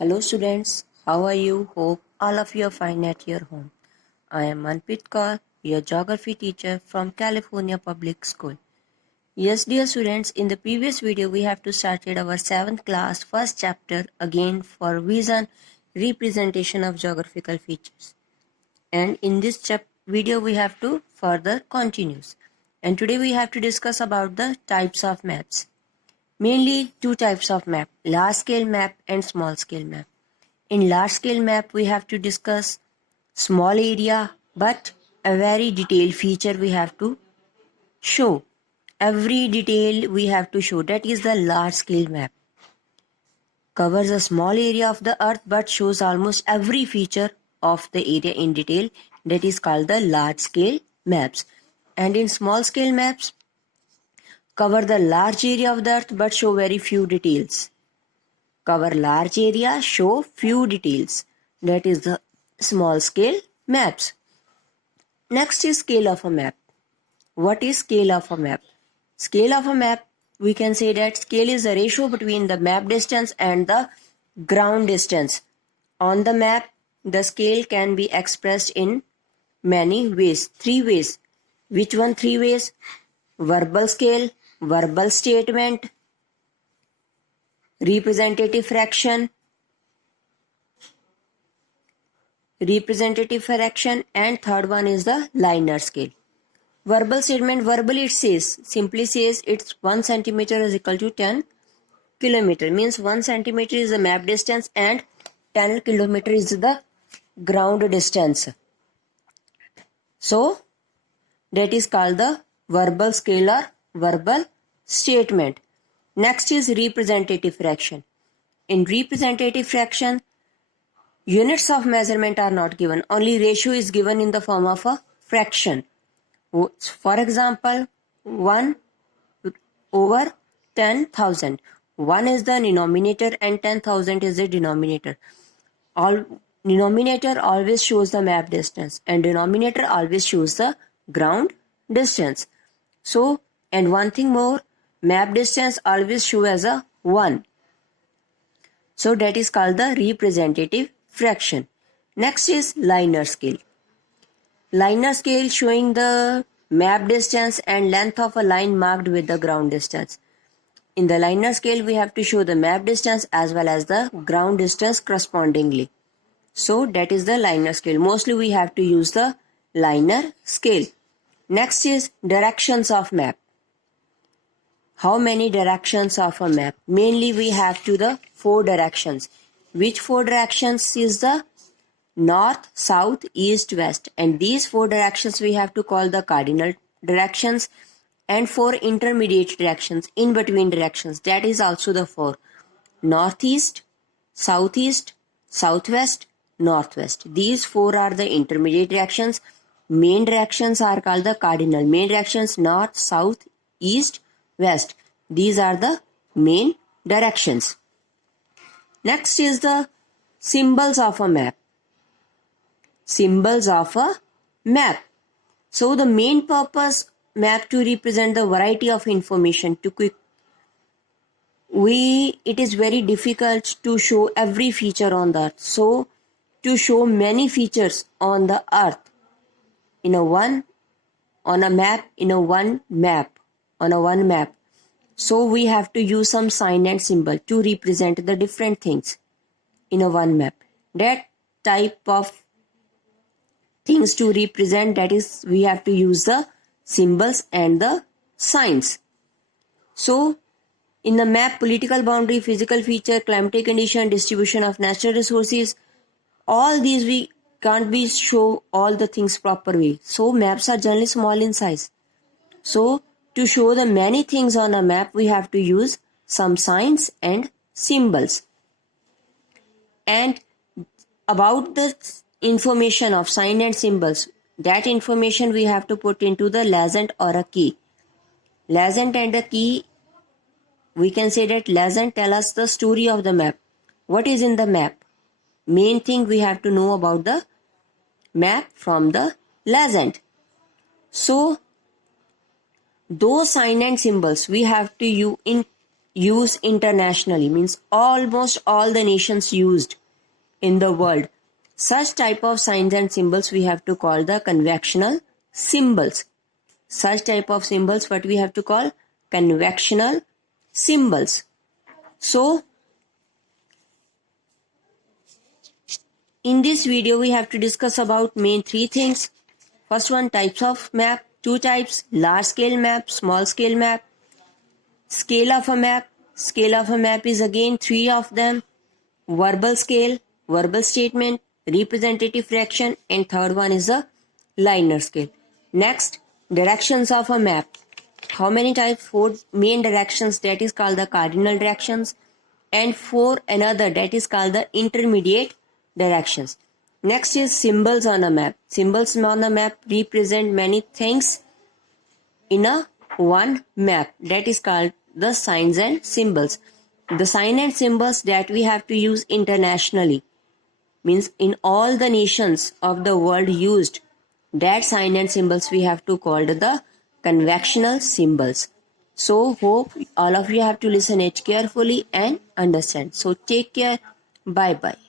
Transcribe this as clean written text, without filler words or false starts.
Hello students, how are you? Hope all of you are fine at your home. I am Manpreet Kaur, your geography teacher from California Public School. Yes dear students, in the previous video we have to started our 7th class first chapter again for vision representation of geographical features. And in this video we have to further continues. And today we have to discuss about the types of maps. Mainly two types of map, large scale map and small scale map. In large scale map, we have to discuss small area, but a very detailed feature we have to show. Every detail we have to show. That is the large scale map. Covers a small area of the earth but shows almost every feature of the area in detail. That is called the large scale maps. And in small scale maps, cover the large area of the earth but show very few details. Cover large area, show few details. That is the small scale maps. Next is scale of a map. What is scale of a map? Scale of a map, we can say that scale is the ratio between the map distance and the ground distance. On the map, the scale can be expressed in many ways, 3 ways. Which one 3 ways? Verbal scale, verbal statement, representative fraction, and third one is the linear scale. Verbal statement, verbally it says, simply says it's 1 centimeter is equal to 10 kilometer. Means 1 centimeter is the map distance and 10 kilometer is the ground distance. So that is called the verbal scale or verbal statement. Next is representative fraction. In representative fraction, units of measurement are not given. Only ratio is given in the form of a fraction. For example, 1 over 10,000. 1 is the denominator and 10,000 is the denominator. Denominator always shows the map distance and denominator always shows the ground distance. So, and one thing more, map distance always show as a 1. So that is called the representative fraction. Next is linear scale. Linear scale showing the map distance and length of a line marked with the ground distance. In the linear scale, we have to show the map distance as well as the ground distance correspondingly. So that is the linear scale. Mostly we have to use the linear scale. Next is directions of map. How many directions of a map? Mainly we have to the 4 directions. Which 4 directions is the north, south, east, west? And these 4 directions we have to call the cardinal directions, and 4 intermediate directions, in between directions. That is also the 4. Northeast, southeast, southwest, northwest. These 4 are the intermediate directions. Main directions are called the cardinal. Main directions north, south, east, west. These are the main directions. Next is the symbols of a map. Symbols of a map. So the main purpose map to represent the variety of information to quick. It is very difficult to show every feature on the earth. So to show many features on the earth in a one map. So we have to use some sign and symbol to represent the different things in a one map. That type of things to represent, that is, we have to use the symbols and the signs. So in the map, political boundary, physical feature, climatic condition, distribution of natural resources, all these we can't be show all the things proper way. So maps are generally small in size. So to show the many things on a map, we have to use some signs and symbols. And about the information of sign and symbols, that information we have to put into the legend or a key. Legend and a key, we can say that legend tell us the story of the map. What is in the map? Main thing we have to know about the map from the legend. So those sign and symbols we have to use in used internationally, means almost all the nations used in the world. Such type of signs and symbols we have to call the conventional symbols. Such type of symbols what we have to call conventional symbols. So in this video we have to discuss about main three things. First one, types of map, two types, large scale map, small scale map, scale of a map. Scale of a map is again three of them: verbal scale, verbal statement, representative fraction, and third one is the linear scale. Next, directions of a map. How many types? Four main directions, that is called the cardinal directions, and four another, that is called the intermediate directions. Next is symbols on a map. Symbols on a map represent many things in a one map, that is called the signs and symbols. The sign and symbols that we have to use internationally, means in all the nations of the world used, that sign and symbols we have to call the conventional symbols. So hope all of you have to listen it carefully and understand. So take care. Bye bye.